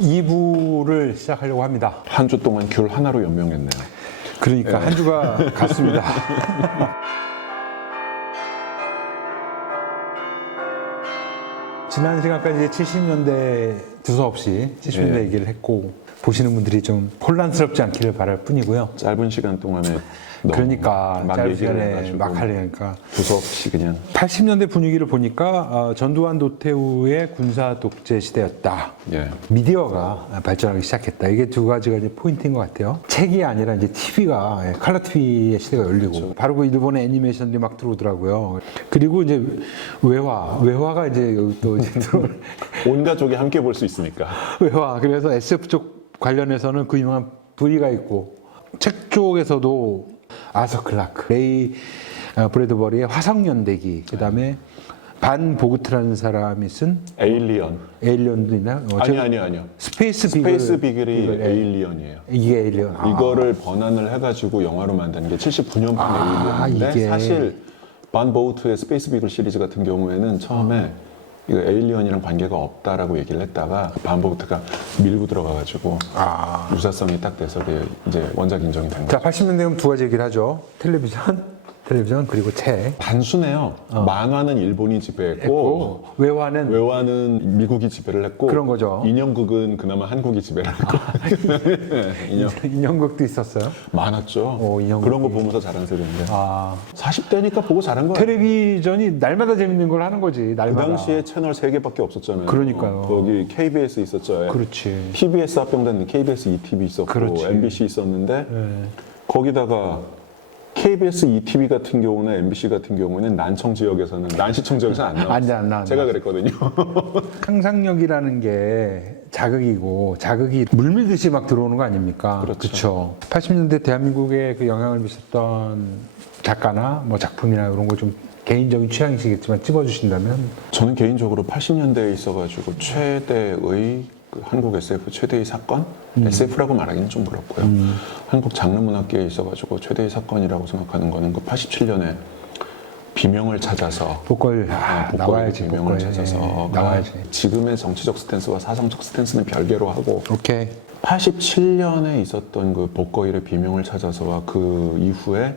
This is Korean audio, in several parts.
2부를 시작하려고 합니다. 한 주 동안 귤 하나로 연명했네요. 그러니까 한 주가 갔습니다. 지난 시간까지 70년대 두서없이 70년대 얘기를 했고 보시는 분들이 좀 혼란스럽지 않기를 바랄 뿐이고요. 짧은 시간 동안에 너무 그러니까 막 짧은 얘기를 시간에 해가지고 막 하려니까 두서없이 그냥 80년대 분위기를 보니까 전두환 노태우의 군사 독재 시대였다. 예. 미디어가 발전하기 시작했다. 이게 두 가지가 이제 포인트인 것 같아요. 책이 아니라 이제 TV가 컬러 TV의 시대가 열리고 그렇죠. 바로 그 일본의 애니메이션들이 막 들어오더라고요. 그리고 이제 외화가 이제 여기 또 이제 온 가족이 함께 볼 수 있으니까. 외화. 그래서 SF 쪽 관련해서는 그 유명한 V가 있고 책 쪽에서도 아서 클라크, 레이 브래드버리의 화성연대기, 그 다음에 반 보그트라는 사람이 쓴 에일리언도 있나? 아니요. 스페이스 비글이 에일리언이에요. 이게 에일리언. 이거를 번안을 해가지고 영화로 만든 게 79년판 에일리언인데 이게. 사실 반 보우트의 스페이스 비글 시리즈 같은 경우에는 처음에 이거 에일리언이랑 관계가 없다라고 얘기를 했다가 반 보우트가 밀고 들어가가지고 유사성이 딱 돼서 이제 원작 인정이 된 자, 거죠. 80년대면 두 가지 얘기를 하죠. 텔레비전 그리고 책. 단순해요. 만화는 일본이 지배했고 외화는 미국이 지배를 했고 그런 거죠. 인형극은 그나마 한국이 지배를 했고 인형극도 있었어요. 많았죠. 인형극이. 그런 거 보면서 자란 세대인데 40대니까 보고 자란 거예요. 텔레비전이 날마다 재밌는 걸 하는 거지. 그 날마다. 당시에 채널 3개밖에 없었잖아요. 그러니까요. 거기 KBS 있었죠. 그렇지. TBS 합병된 KBS ETV 있었고 그렇지. MBC 있었는데 거기다가 KBS ETV 같은 경우는 MBC 같은 경우는 난청 지역에서는 난시청 지역에서 안 나왔어요. 안 나왔어요. 제가 그랬거든요. 상상력이라는 게 자극이고 자극이 물밀듯이 막 들어오는 거 아닙니까? 그렇죠. 80년대 대한민국에 그 영향을 미쳤던 작가나 뭐 작품이나 이런 거 좀 개인적인 취향이시겠지만 찝어주신다면 저는 개인적으로 80년대에 있어가지고 최대의 그 한국 SF 최대의 사건? SF라고 말하기는 좀 그렇고요. 한국 장르문학계에 있어가지고 최대의 사건이라고 생각하는 거는 그 87년에 비명을 찾아서 복걸 나와야지. 비명을 복걸. 찾아서 나와야지. 지금의 정치적 스탠스와 사상적 스탠스는 별개로 하고 오케이. 87년에 있었던 그 복거일의 비명을 찾아서와 그 이후에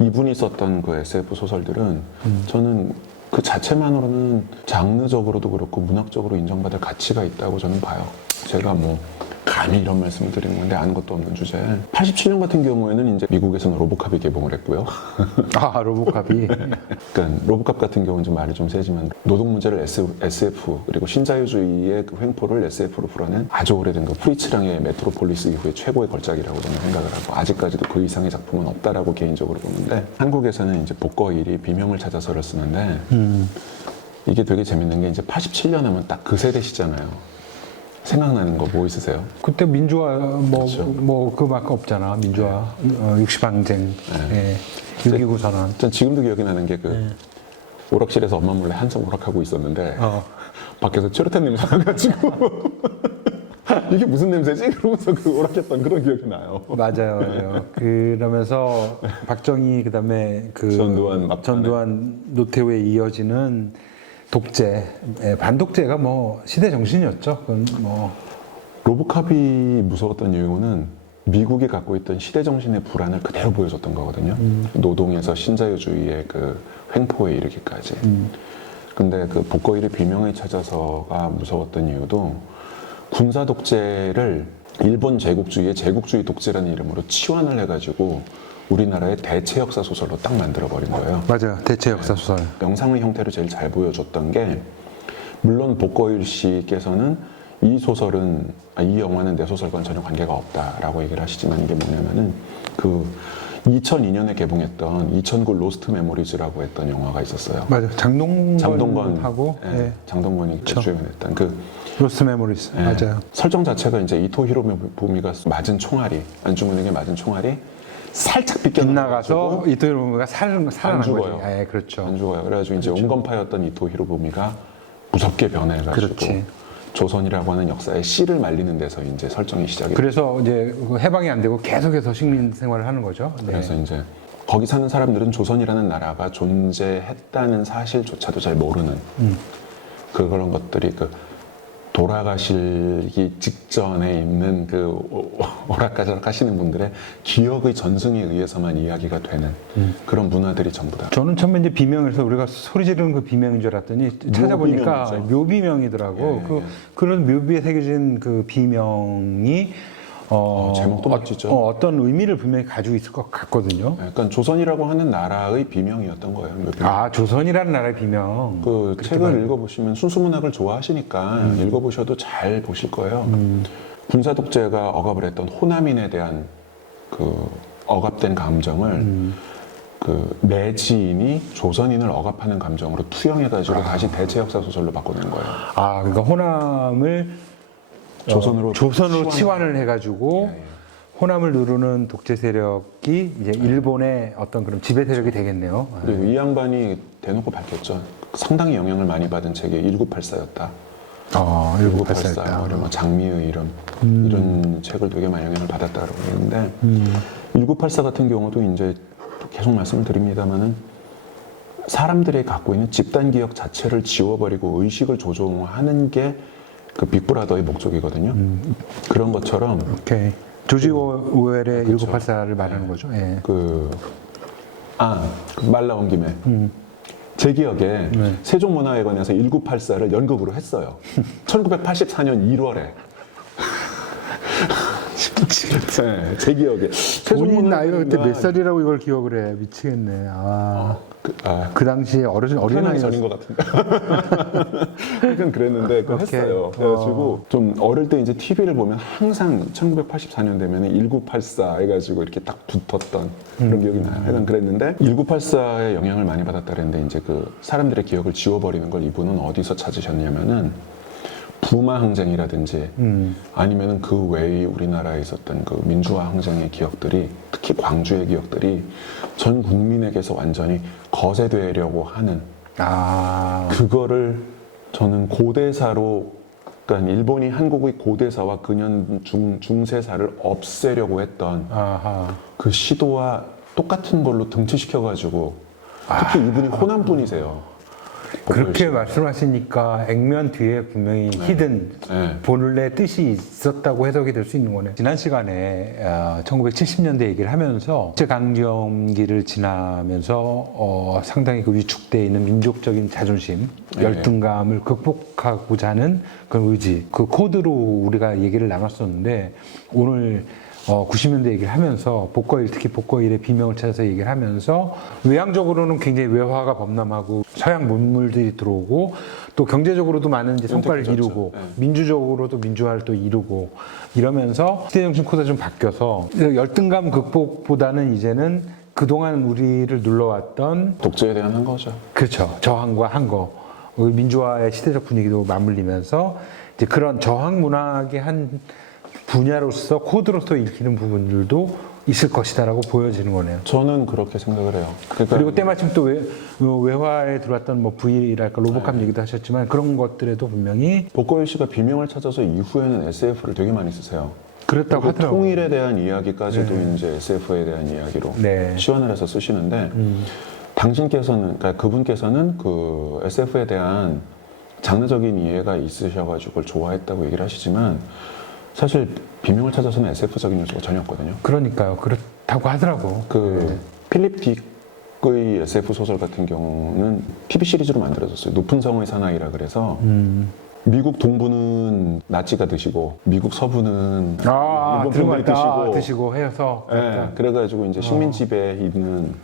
이분이 썼던 그 SF 소설들은 저는 그 자체만으로는 장르적으로도 그렇고 문학적으로 인정받을 가치가 있다고 저는 봐요. 제가 뭐 감히 이런 말씀을 드리는 건데 아는 것도 없는 주제에 87년 같은 경우에는 이제 미국에서는 로보캅이 개봉을 했고요. 로보캅이. 그러니까 로보캅 같은 경우는 좀 말이 좀 세지만 노동 문제를 SF 그리고 신자유주의의 그 횡포를 SF로 풀어낸 아주 오래된 그 프리츠랑의 메트로폴리스 이후의 최고의 걸작이라고 저는 생각을 하고 아직까지도 그 이상의 작품은 없다라고 개인적으로 보는데 한국에서는 이제 복거일이 비명을 찾아서를 쓰는데 이게 되게 재밌는 게 이제 87년 하면 딱 그 세대시잖아요. 생각나는 거 뭐 있으세요? 그때 민주화 그렇죠. 그 막 없잖아. 민주화 60항쟁, 6.29 선언. 전 지금도 기억이 나는 게 그 오락실에서 엄마 몰래 한참 오락하고 있었는데 밖에서 최루탄 냄새 나가지고 이게 무슨 냄새지? 그러면서 그 오락했던 그런 기억이 나요. 맞아요. 그러면서 박정희 그다음에 그 전두환 노태우에 이어지는 독재, 반독재가 뭐 시대 정신이었죠. 그건 뭐 로보캅이 무서웠던 이유는 미국이 갖고 있던 시대 정신의 불안을 그대로 보여줬던 거거든요. 노동에서 신자유주의의 그 횡포에 이르기까지. 근데 그 복거일의 비명을 찾아서가 무서웠던 이유도 군사 독재를 일본 제국주의의 제국주의 독재라는 이름으로 치환을 해가지고 우리나라의 대체 역사 소설로 딱 만들어버린 거예요. 맞아요. 대체 역사 소설. 영상의 형태로 제일 잘 보여줬던 게 물론 복거일 씨께서는 이 영화는 내 소설과는 전혀 관계가 없다라고 얘기를 하시지만 이게 뭐냐면은 그 2002년에 개봉했던 2009 로스트 메모리즈라고 했던 영화가 있었어요. 맞아요. 장동건하고 장동건이 주연했던 그 로스트 메모리즈. 맞아요. 설정 자체가 이제 이토 히로부미가 맞은 총알이 안중근에게 맞은 총알이 살짝 빗나가서 이토 히로부미가 살아난 죽어요. 거지. 그렇죠. 안 죽어요. 그래가지고 이제 온건파였던 이토 히로부미가 무섭게 변해가지고 조선이라고 하는 역사의 씨를 말리는 데서 이제 설정이 시작이. 그래서 이제 해방이 안 되고 계속해서 식민 생활을 하는 거죠. 그래서 이제 거기 사는 사람들은 조선이라는 나라가 존재했다는 사실조차도 잘 모르는 그런 것들이 돌아가시기 직전에 있는 그 오락가락 하시는 분들의 기억의 전승에 의해서만 이야기가 되는 그런 문화들이 전부 다. 저는 처음에 이제 비명에서 우리가 소리 지르는 그 비명인 줄 알았더니 찾아보니까 묘비명이죠. 묘비명이더라고. 예, 예. 그런 묘비에 새겨진 그 비명이 제목도 멋지죠. 어떤 의미를 분명히 가지고 있을 것 같거든요. 약간 조선이라고 하는 나라의 비명이었던 거예요. 묘비명. 아, 조선이라는 나라의 비명. 그 그렇게 책을 말해요. 읽어보시면 순수문학을 좋아하시니까 읽어보셔도 잘 보실 거예요. 군사 독재가 억압을 했던 호남인에 대한 그 억압된 감정을 그 내지인이 조선인을 억압하는 감정으로 투영해가지고 다시 대체 역사 소설로 바꿔낸 거예요. 아, 그러니까 호남을 조선으로 치환을 해가지고 예, 예. 호남을 누르는 독재 세력이 이제 일본의 어떤 그런 지배 세력이 되겠네요. 그리고 이 양반이 대놓고 밝혔죠. 상당히 영향을 많이 받은 책이 1984였다. 1984. 뭐 장미의 이름 이런 책을 되게 많이 영향을 받았다고 그러는데 1984 같은 경우도 이제 계속 말씀을 드립니다만은 사람들이 갖고 있는 집단 기억 자체를 지워버리고 의식을 조종하는 게 그 빅브라더의 목적이거든요. 그런 것처럼 오케이. 조지 오웰의 그렇죠. 1984를 말하는 거죠. 예. 그 말 나온 김에 제 기억에 네. 세종문화회관에서 1984를 연극으로 했어요. 1984년 1월에. 네, 제 기억에. 본인 나이가 그때 몇 세종문화회관이나- 살이라고 이걸 기억을 해. 미치겠네. 그 당시에 어린 태어나기 나이였어. 전인 것 같은데. 하여튼 그랬는데 그거 오케이. 했어요. 그래가지고 좀 어릴 때 이제 TV를 보면 항상 1984년 되면 1984 해가지고 이렇게 딱 붙었던 그런 기억이 나요. 하여튼 그랬는데 1984에 영향을 많이 받았다 그랬는데 이제 그 사람들의 기억을 지워버리는 걸 이분은 어디서 찾으셨냐면은 부마 항쟁이라든지 아니면은 그 외에 우리나라에 있었던 그 민주화 항쟁의 기억들이 특히 광주의 기억들이 전 국민에게서 완전히 거세되려고 하는 그거를 저는 고대사로 그러니까 일본이 한국의 고대사와 근현 중세사를 없애려고 했던 그 시도와 똑같은 걸로 등치시켜가지고 특히 이분이 호남 분이세요. 그렇게 말씀하시니까 액면 뒤에 분명히 히든 네. 본래 뜻이 있었다고 해석이 될 수 있는 거네요. 지난 시간에 1970년대 얘기를 하면서 일제강점기를 지나면서 상당히 그 위축되어 있는 민족적인 자존심, 네. 열등감을 극복하고자 하는 그런 의지, 그 코드로 우리가 얘기를 나눴었는데 오늘 90년대 얘기를 하면서 복거일, 특히 복거일의 비명을 찾아서 얘기를 하면서 외향적으로는 굉장히 외화가 범람하고 서양 문물들이 들어오고 또 경제적으로도 많은 이제 성과를 윤택해졌죠. 이루고 네. 민주적으로도 민주화를 또 이루고 이러면서 시대정신 코드가 좀 바뀌어서 열등감 극복보다는 이제는 그동안 우리를 눌러왔던 독재에 대한 한 거죠. 그렇죠. 저항과 한 거. 민주화의 시대적 분위기도 맞물리면서 이제 그런 저항 문학의 한 분야로서 코드로서 읽히는 부분들도 있을 것이다라고 보여지는 거네요. 저는 그렇게 생각을 해요. 그러니까 그리고 때마침 또 외화에 들어왔던 뭐 V랄까 로보캅 얘기도 하셨지만 그런 것들에도 분명히 복거일 씨가 비명을 찾아서 이후에는 SF를 되게 많이 쓰세요. 그랬다고 그리고 하더라고요. 통일에 대한 이야기까지도 이제 SF에 대한 이야기로 네. 시환을 해서 쓰시는데 당신께서는 그러니까 그분께서는 그 SF에 대한 장르적인 이해가 있으셔가지고 그걸 좋아했다고 얘기를 하시지만 사실 비명을 찾아서는 SF적인 요소가 전혀 없거든요. 그러니까요. 그렇다고 하더라고. 그 필립 딕의 SF 소설 같은 경우는 TV 시리즈로 만들어졌어요. 높은 성의 사나이라 그래서 미국 동부는 나치가 드시고 미국 서부는 일본 분들이 드시고 해서 예, 그래가지고 이제 식민 지배에 있는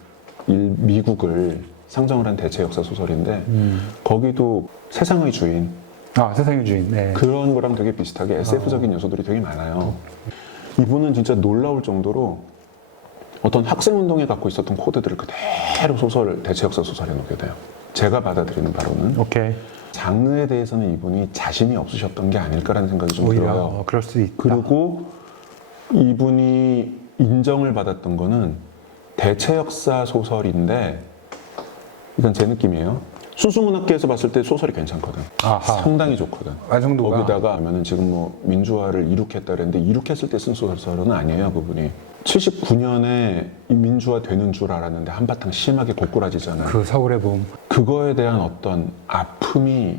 미국을 상정을 한 대체 역사 소설인데 거기도 세상의 주인 세상의 주인. 네. 그런 거랑 되게 비슷하게 SF적인 요소들이 되게 많아요. 이분은 진짜 놀라울 정도로 어떤 학생 운동에 갖고 있었던 코드들을 그대로 소설, 대체 역사 소설에 놓게 돼요. 제가 받아들이는 바로는 오케이. 장르에 대해서는 이분이 자신이 없으셨던 게 아닐까라는 생각이 좀 오히려 들어요. 그럴 수도 있다. 그리고 이분이 인정을 받았던 거는 대체 역사 소설인데 이건 제 느낌이에요. 순수문학계에서 봤을 때 소설이 괜찮거든. 상당히 좋거든. 완성도가. 거기다가 하면은 지금 뭐 민주화를 이룩했다 그랬는데 이룩했을 때 쓴 소설은 아니에요, 그분이. 79년에 민주화 되는 줄 알았는데 한바탕 심하게 고꾸라지잖아요. 그 서울의 봄. 그거에 대한 어떤 아픔이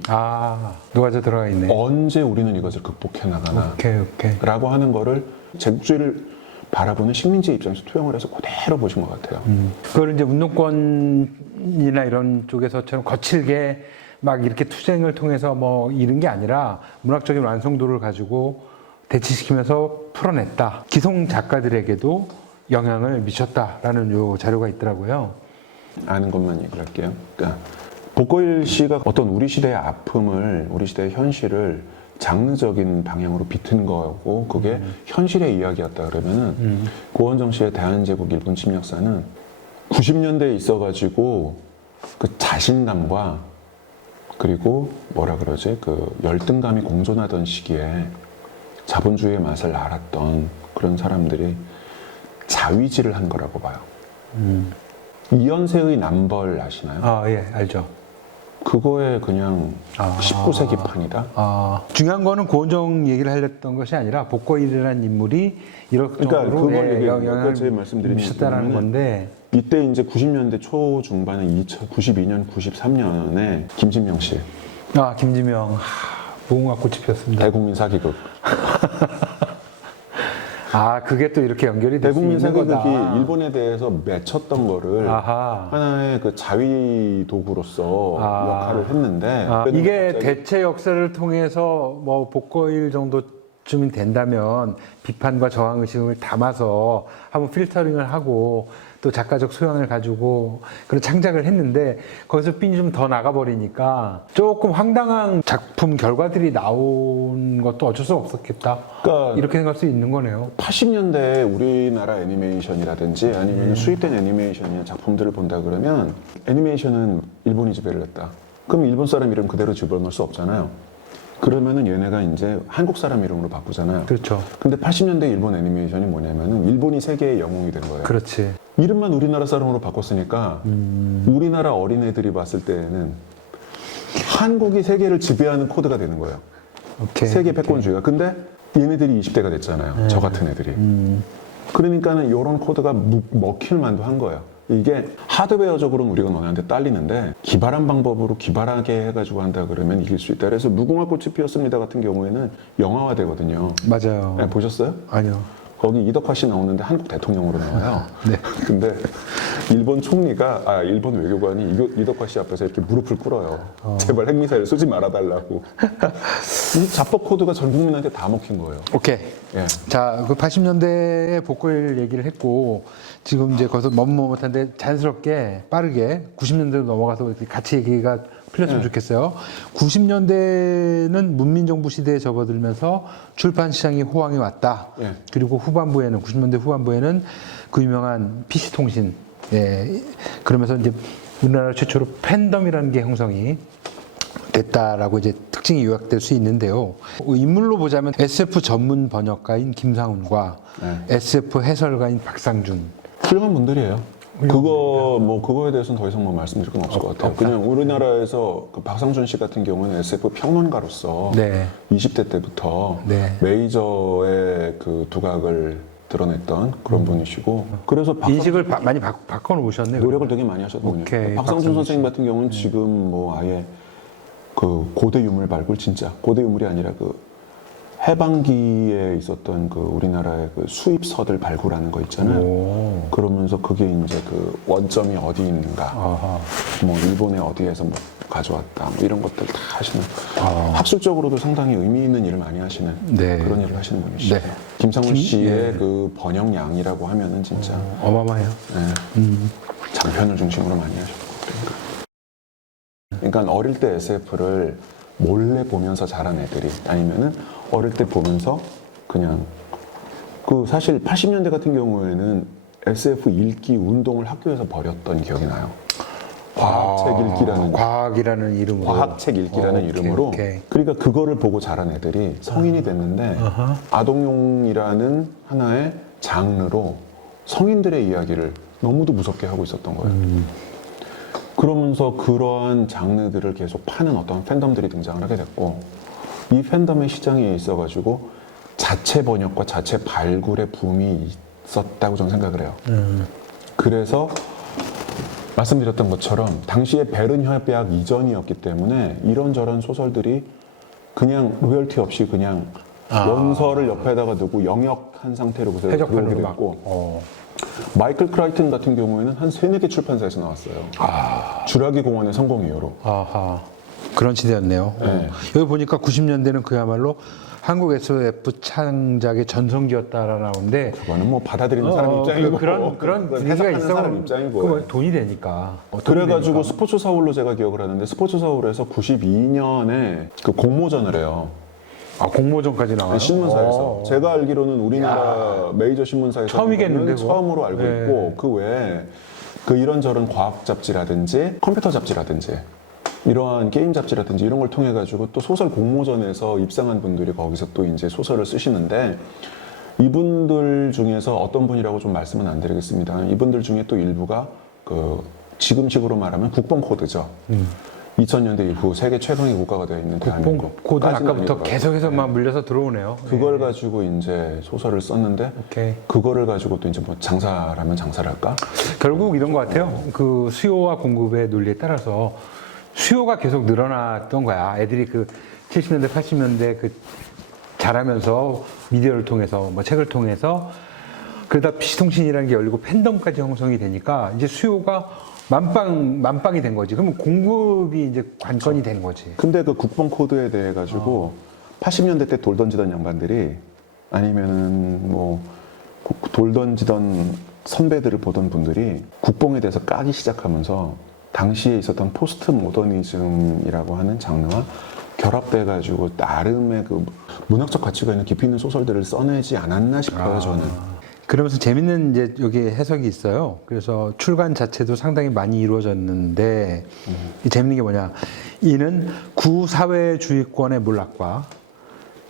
녹아져 들어가 있네. 언제 우리는 이것을 극복해 나가나 오케이. 라고 하는 거를 제국주의를 바라보는 식민지 입장에서 투영을 해서 그대로 보신 것 같아요. 그걸 이제 운동권이나 이런 쪽에서처럼 거칠게 막 이렇게 투쟁을 통해서 뭐 이런 게 아니라 문학적인 완성도를 가지고 대치시키면서 풀어냈다. 기성 작가들에게도 영향을 미쳤다라는 요 자료가 있더라고요. 아는 것만 얘기할게요. 그러니까 복고일 씨가 어떤 우리 시대의 아픔을, 우리 시대의 현실을 장르적인 방향으로 비튼 거고 그게 현실의 이야기였다 그러면은 고원정 씨의 대한제국 일본 침략사는 90년대에 있어가지고 그 자신감과 그리고 뭐라 그러지 그 열등감이 공존하던 시기에 자본주의의 맛을 알았던 그런 사람들이 자위질을 한 거라고 봐요. 이연세의 남벌 아시나요? 예, 알죠. 그거에 그냥 19세기 판이다. 중요한 거는 고원정 얘기를 하려던 것이 아니라 복고일이라는 인물이 이렇게 그걸 영향을 제가 말씀드리는 미쳤다라는 건데 이때 이제 90년대 초중반에 92년, 93년에 김진명 씨 김지명 무궁화꽃이 피었습니다. 대국민 사기극. 그게 또 이렇게 연결이 될 수 대국민 있는 거다. 사기극이 일본에 대해서 맺혔던 거를 하나의 그 자위 도구로서 역할을 했는데 이게 대체 역사를 통해서 뭐 복고일 정도쯤이 된다면 비판과 저항 의식을 담아서 한번 필터링을 하고 또 작가적 소양을 가지고 그런 창작을 했는데 거기서 핀이 좀 더 나가버리니까 조금 황당한 작품 결과들이 나온 것도 어쩔 수 없었겠다. 그러니까 이렇게 생각할 수 있는 거네요. 80년대 우리나라 애니메이션이라든지 아니면 수입된 애니메이션이나 작품들을 본다 그러면 애니메이션은 일본이 지배를 했다. 그럼 일본 사람 이름 그대로 집어넣을 수 없잖아요. 그러면은 얘네가 이제 한국 사람 이름으로 바꾸잖아요. 그렇죠. 근데 80년대 일본 애니메이션이 뭐냐면은 일본이 세계의 영웅이 된 거예요. 그렇지. 이름만 우리나라 사람으로 바꿨으니까 우리나라 어린애들이 봤을 때에는 한국이 세계를 지배하는 코드가 되는 거예요. 세계 패권주의가. 근데 얘네들이 20대가 됐잖아요. 저 같은 애들이. 그러니까는 이런 코드가 먹힐 만도 한 거예요. 이게 하드웨어적으로는 우리가 너네한테 딸리는데 기발한 방법으로 기발하게 해가지고 한다 그러면 이길 수 있다. 그래서 무궁화꽃이 피었습니다 같은 경우에는 영화화 되거든요. 맞아요. 네, 보셨어요? 아니요. 거기 이덕화 씨 나오는데 한국 대통령으로 나와요. 네. 근데 일본 총리가 일본 외교관이 이덕화 씨 앞에서 이렇게 무릎을 꿇어요. 제발 핵미사일 쏘지 말아달라고. 이 자법 코드가 전 국민한테 다 먹힌 거예요. 오케이. 예. 자, 그 80년대에 복고일 얘기를 했고 지금 이제 거기서 머뭇머뭇한데 자연스럽게 빠르게 90년대로 넘어가서 같이 얘기가 풀렸으면 좋겠어요. 90년대는 문민정부 시대에 접어들면서 출판 시장이 호황이 왔다. 예. 그리고 후반부에는 90년대 후반부에는 그 유명한 PC통신 그러면서 이제 우리나라 최초로 팬덤이라는 게 형성이 됐다라고 이제 특징이 요약될 수 있는데요. 인물로 보자면 SF 전문 번역가인 김상훈과 SF 해설가인 박상준. 훌륭한 분들이에요. 그거에 대해서는 더 이상 뭐 말씀드릴 건 없을 것 같아요. 그냥 우리나라에서 그 박상준 씨 같은 경우는 SF 평론가로서 20대 때부터 메이저의 그 두각을 드러냈던 그런 분이시고 그래서 인식을 많이 바꿔놓으셨네요. 노력을 되게 많이 하셨거든요. 박상준 선생님 같은 경우는 지금 뭐 아예 그 고대 유물 발굴 진짜 고대 유물이 아니라 그 해방기에 있었던 그 우리나라의 그 수입서들 발굴하는 거 있잖아요. 그러면서 그게 이제 그 원점이 어디 있는가, 뭐 일본의 어디에서 뭐 가져왔다, 뭐 이런 것들 다 하시는 학술적으로도 상당히 의미 있는 일을 많이 하시는 그런 일을 하시는 분이시죠. 김상훈 씨의 그 번역량이라고 하면은 진짜 어마어마해요. 장편을 중심으로 많이 하셨고 그러니까 어릴 때 SF를 몰래 보면서 자란 애들이 아니면은 어릴 때 보면서 그냥 그 사실 80년대 같은 경우에는 SF 읽기 운동을 학교에서 벌였던 기억이 나요. 과학이라는 이름으로. 과학책 읽기라는 이름으로. 그러니까 그거를 보고 자란 애들이 성인이 됐는데 아동용이라는 하나의 장르로 성인들의 이야기를 너무도 무섭게 하고 있었던 거예요. 그러면서 그러한 장르들을 계속 파는 어떤 팬덤들이 등장을 하게 됐고 이 팬덤의 시장에 있어가지고 자체 번역과 자체 발굴의 붐이 있었다고 저는 생각을 해요. 그래서 말씀드렸던 것처럼 당시에 베른 협약 이전이었기 때문에 이런저런 소설들이 그냥 로열티 없이 그냥 원서를 옆에다가 두고 영역한 상태로 그대로 들어오게 해적판으로 막. 됐고 마이클 크라이튼 같은 경우에는 한 3-4개 출판사에서 나왔어요. 주라기 공원의 성공 이후로. 아하. 그런 시대였네요. 네. 여기 보니까 90년대는 그야말로 한국 SF 창작의 전성기였다라 나오는데 그거는 뭐 받아들이는 사람 입장이고 그런 분위기가 해석하는 있어. 사람 입장이고. 그거 돈이 되니까. 돈이 그래가지고 되니까. 스포츠 서울로 제가 기억을 하는데 스포츠 서울에서 92년에 그 공모전을 해요. 공모전까지 나와요. 신문사에서. 제가 알기로는 우리나라 메이저 신문사에서 처음이겠는데, 그거? 처음으로 알고 네. 있고 그 외에 그 이런저런 과학 잡지라든지 컴퓨터 잡지라든지 이러한 게임 잡지라든지 이런 걸 통해 가지고 또 소설 공모전에서 입상한 분들이 거기서 또 이제 소설을 쓰시는데 이분들 중에서 어떤 분이라고 좀 말씀은 안 드리겠습니다. 이분들 중에 또 일부가 그 지금식으로 말하면 국뽕 코드죠. 2000년대 이후 세계 최강의 국가가 되어 있는 대한민국. 코드 까지는 아까부터 아니더라도. 계속해서 막 물려서 들어오네요. 그걸 가지고 이제 소설을 썼는데 오케이. 그거를 가지고 또 이제 뭐 장사라면 장사를 할까? 결국 이런 것 같아요. 그 수요와 공급의 논리에 따라서 수요가 계속 늘어났던 거야. 애들이 그 70년대, 80년대 그 자라면서 미디어를 통해서 뭐 책을 통해서 그러다 PC통신이라는 게 열리고 팬덤까지 형성이 되니까 이제 수요가 만빵이 된 거지. 그러면 공급이 이제 관건이 된 거지. 근데 그 국뽕 코드에 대해 가지고 80년대 때 돌 던지던 양반들이 아니면은 뭐 돌 던지던 선배들을 보던 분들이 국뽕에 대해서 까기 시작하면서 당시에 있었던 포스트 모더니즘이라고 하는 장르와 결합돼 가지고 나름의 그 문학적 가치가 있는 깊이 있는 소설들을 써내지 않았나 싶어요. 저는. 그러면서 재밌는 이제 여기 해석이 있어요. 그래서 출간 자체도 상당히 많이 이루어졌는데 이 재밌는 게 뭐냐? 이는 구사회주의권의 몰락과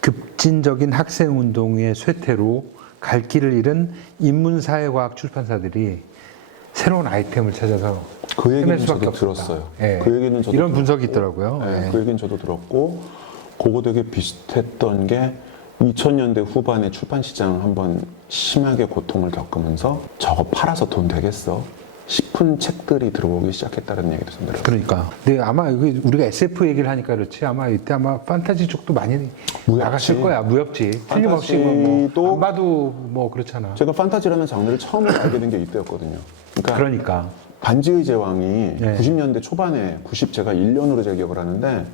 급진적인 학생 운동의 쇠퇴로 갈 길을 잃은 인문사회과학 출판사들이 새로운 아이템을 찾아서 그 얘기는 헤맬 수밖에 저도 없었다. 들었어요. 예. 그 얘기는 저도 이런 들었고, 분석이 있더라고요. 네, 예. 그 얘기는 저도 들었고 그거 되게 비슷했던 게 2000년대 후반에 출판 시장 한번 심하게 고통을 겪으면서 저거 팔아서 돈 되겠어? 싶은 책들이 들어오기 시작했다는 얘기도 좀 들어요. 그러니까. 근데 아마 여기 우리가 SF 얘기를 하니까 그렇지 아마 이때 아마 판타지 쪽도 많이 나갔을 거야. 무협지. 틀림없이 판타지도- 안 봐도 뭐 그렇잖아. 제가 판타지라는 장르를 처음 알게 된 게 이때였거든요. 그러니까. 반지의 제왕이 네. 90년대 초반에 90제가 1년으로 제 기억을 하는데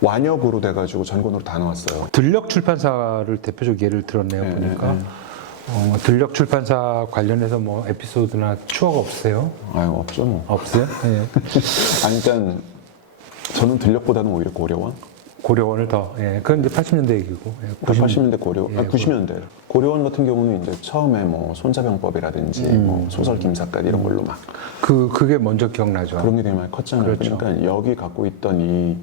완역으로 돼가지고 전권으로 다 나왔어요. 들녘 출판사를 대표적 예를 들었네요. 네, 보니까. 네, 들녘 출판사 관련해서 뭐 에피소드나 추억 없으세요? 아유 없죠 뭐. 없어요? 예. 아니 일단 저는 들녘보다는 오히려 고려원. 고려원을 더. 예. 그건 이제 80년대 얘기고. 예. 80년대 고려원, 예, 90년대 고려원 같은 경우는 이제 처음에 뭐 손자병법이라든지 뭐 소설 김사까지 이런 걸로 막 그게 먼저 기억나죠. 그런 게 되게 많이 컸잖아요. 그렇죠. 그러니까 여기 갖고 있던 이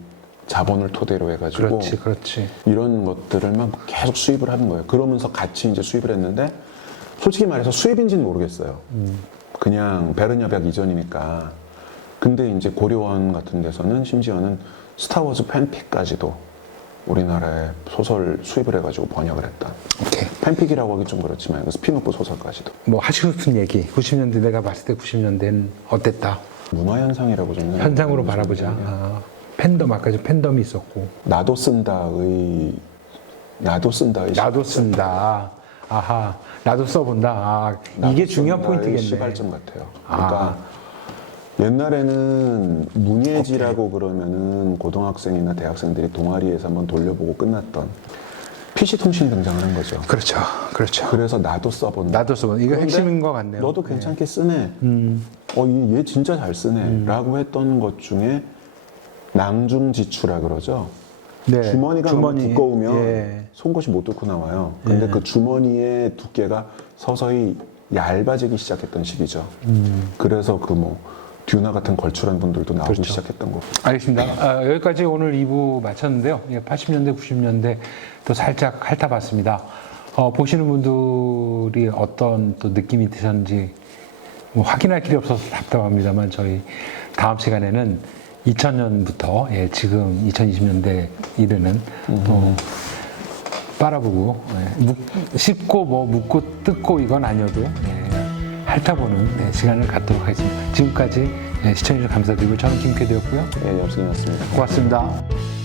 자본을 토대로 해가지고 그렇지. 이런 것들을 막 계속 수입을 하는 거예요. 그러면서 같이 이제 수입을 했는데 솔직히 말해서 수입인지는 모르겠어요. 그냥 베른 협약 이전이니까. 근데 이제 고려원 같은 데서는 심지어는 스타워즈 팬픽까지도 우리나라에 소설 수입을 해가지고 번역을 했다. 오케이. 팬픽이라고 하기 좀 그렇지만 그 스피노프 소설까지도. 뭐 하시고 싶은 얘기. 90년대 내가 봤을 때 90년대는 어땠다. 문화현상이라고 좀 현상으로 바라보자. 아, 팬덤 아까 저 팬덤이 있었고. 나도 쓴다의 나도 쓴다. 아하. 나도 써본다. 아, 이게 중요한 포인트겠네. 시발점 같아요. 그러니까 옛날에는 문예지라고 그러면은 고등학생이나 대학생들이 동아리에서 한번 돌려보고 끝났던 PC통신이 등장을 한 거죠. 그렇죠. 그래서 나도 써본다. 나도 써본다. 이거 그런데 핵심인 것 같네요. 너도 괜찮게 쓰네. 얘 진짜 잘 쓰네. 라고 했던 것 중에 낭중지추라 그러죠. 네. 주머니가 너무 두꺼우면 예. 송곳이 못 뚫고 나와요. 근데 그 주머니의 두께가 서서히 얇아지기 시작했던 시기죠. 그래서 그 뭐 듀나 같은 걸출한 분들도 나오기 그렇죠. 시작했던 거고. 알겠습니다. 여기까지 오늘 2부 마쳤는데요. 80년대, 90년대 또 살짝 핥아봤습니다. 보시는 분들이 어떤 또 느낌이 드셨는지 뭐 확인할 길이 없어서 답답합니다만 저희 다음 시간에는 2000년부터 지금 2020년대 이르는 또 빨아보고 씹고 뭐 묻고 뜯고 이건 아니어도 핥아보는 시간을 갖도록 하겠습니다. 지금까지 시청해주셔서 감사드리고 저는 김캐드였고요. 예, 염승이었습니다. 고맙습니다.